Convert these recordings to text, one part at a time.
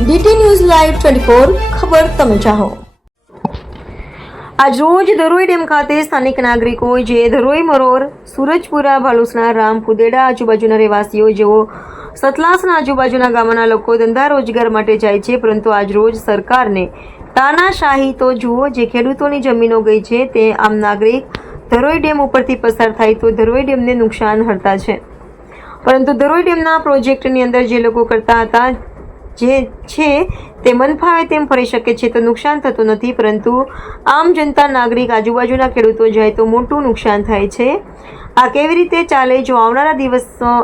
DT news live twenty ખબર તમે ચાહો. આજ રોજ ધરોઈ ડેમ ખાતે સ્થાનિક નાગરિકો જે ધરોઈ મરોર, સુરજપુરા, ભાલુસના, રામ કુદેડા આજુબાજુના રહેવાસીઓ જેઓ સતલાસના આજુબાજુના ગામના લોકો ધંધા રોજગાર માટે જાય છે, પરંતુ આજ રોજ સરકારને તાનાશાહી તો જુઓ જે ખેડૂતોની જમીનો ગઈ છે, તે આમ નાગરિક ધરોઈ ડેમ ઉપરથી પસાર થાય તો ધરોઈ ડેમને નુકસાન હરતા છે. પરંતુ ધરોઈ ડેમના પ્રોજેક્ટની અંદર જે લોકો કરતા હતા જે છે તે મન ફાવે તેમ ફરી શકે છે તો નુકસાન થતું નથી પરંતુ આમ જનતા નાગરિક આજુબાજુના ખેડૂતો જાય તો મોટું નુકસાન થાય છે. આ કેવી રીતે ચાલે? જો આવનારા દિવસનો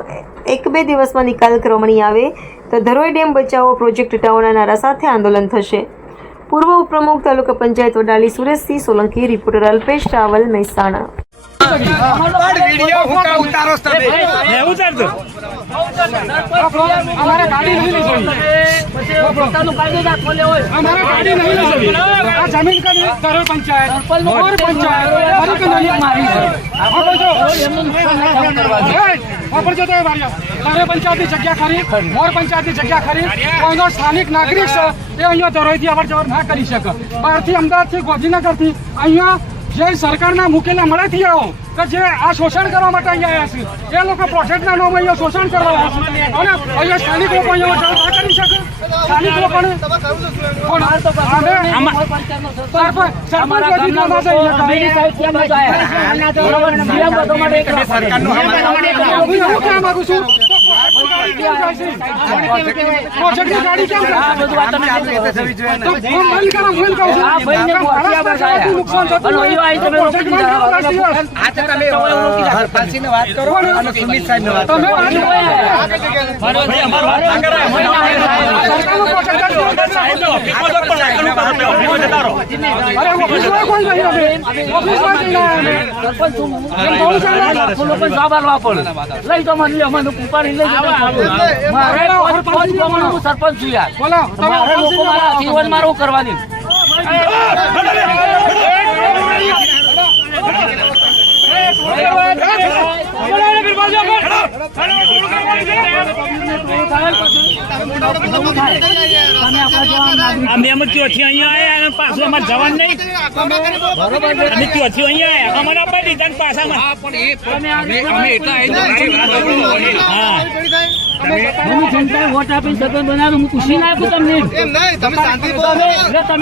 એક બે દિવસમાં નિકાલ કરવાની આવે તો ધરોઈ ડેમ બચાવો પ્રોજેક્ટ હટાવવાના નારા સાથે આંદોલન થશે. પૂર્વ ઉપપ્રમુખ તાલુકા પંચાયત વડાલી સુરેશસિંહ સોલંકી રિપોર્ટર અલ્પેશ રાવલ મહેસાણા. અમારે ગાડી અમારે ગાડી નહીં આ જમીન કરી ધરોઈ પંચાયત. પંચાયતની જગ્યા ખરી, મોર પંચાયતની જગ્યા ખરી. કોઈનો સ્થાનિક નાગરિક છે, એ અહીંયા ધરોઈથી અવર જવર ના કરી શકે. બહારથી અમદાવાદથી ગાંધીનગરથી અહીંયા જે સરકારના મૂકેલા આવો કે જે આ શોષણ કરવા માટે અહીંયા આવ્યા છે એ લોકો પ્રોજેક્ટના નામે અહીંયા શોષણ કરવા આવ્યા છે અને અહીંયા સ્થાનિક લોકો અહીંયા કરી શકે. સ્થાનિક લોકોને સરપંચ સરપંચ તમે વાત કરો અને સુમિત સાહેબને વાત કરો તમે વાત કરો. સરકારનો પ્રોજેક્ટ દસ દિવસ અરે ઓફિસમાં કોઈ નહીં અમે. ઓફિસમાં જઈને આવ્યા અમે. એમ કહું છું ને? સરપંચ છું યાર લોકો મારા જીવન મારું કરવાની અમે અમે ત્યોથી અહીંયા આવ્યા અને પાછું અમારે જવાનું નહીં. અમે ત્યોથી અહીંયા આવ્યા અમારે આપવા દીધા ને પાછામાં હા. હું જનતાએ વોટ આપીને સરપંચ બનાવ્યો હું પૂછીને આપું તમને. એટલે તમે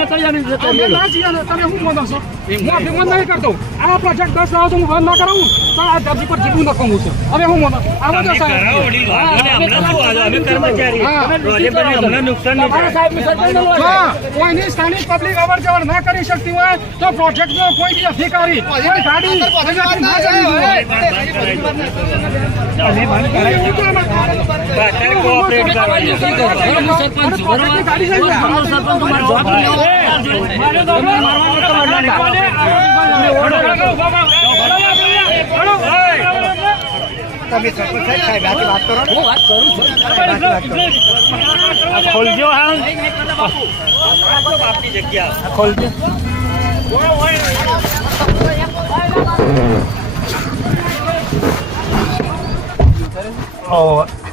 કઈ જતો અમે ના જઈએ ને, તમે શું બોલો છો? હું અભિમાન નહીં. કરતો. આ પ્રોજેક્ટ દસ લાવો તો હું બંધ ના કરાવું પણ આ ધરતી પર જીવવું નખવું છે. હવે હું બોલો આવો તો સાહેબ. કરાવો વડીલ. વાંધો અમને શું વાંધો? અમે કર્મચારી. હા. પ્રોજેક્ટ અમને નુકસાન નહીં થાય. સાહેબ સરપંચ નો હા. કોઈની સ્થાનિક પબ્લિક અવર જવર ના કરી શકતી હોય તો પ્રોજેક્ટ નો કોઈ બી અધિકારી કોઈ ગાડી ના જવી જોઈએ. અત્યારે